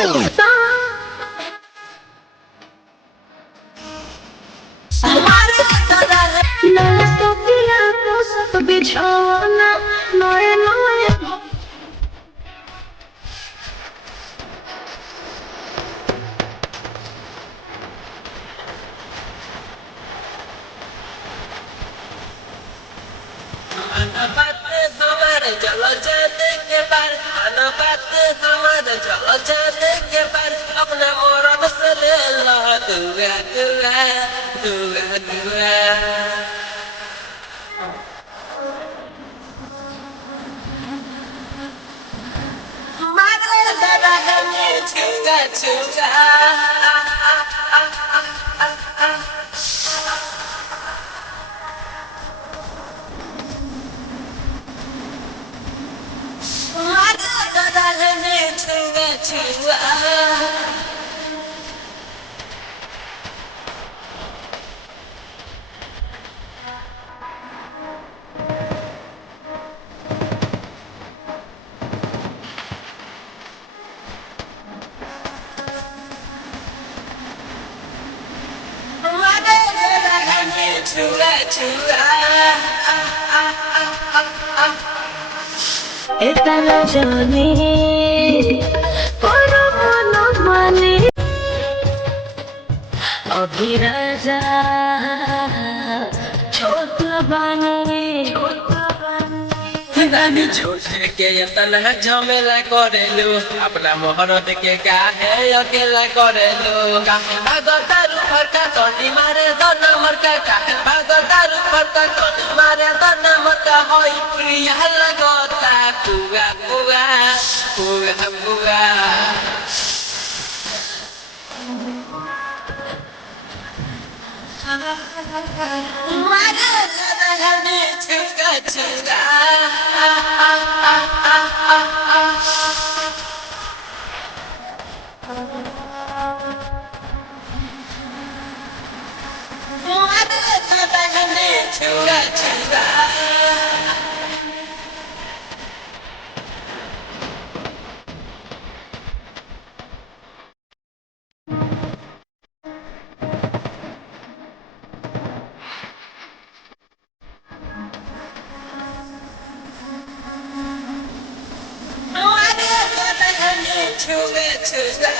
No esto pianos bichona, no es, no es. Anapate hamare chalo chate ke par Anapate hamare chalo chate ke par Apna moran se le la duga duga duga duga Mare dada hani chuga chuga Mare dada hani chuga chuga Esta la journey, por no money, Abhiraja, chota bani, रानी छोटे के तना झमेला करेलु अपना मोहरत के काहे अकेला करेलु भागतारु फरका तनी मारे दन मरका काहे भागतारु फरका तनी मारे दन मरका होई प्रिया लगता पुगा पुगा पुगा पुगा मारे रानी छुका छुका Chuga chuga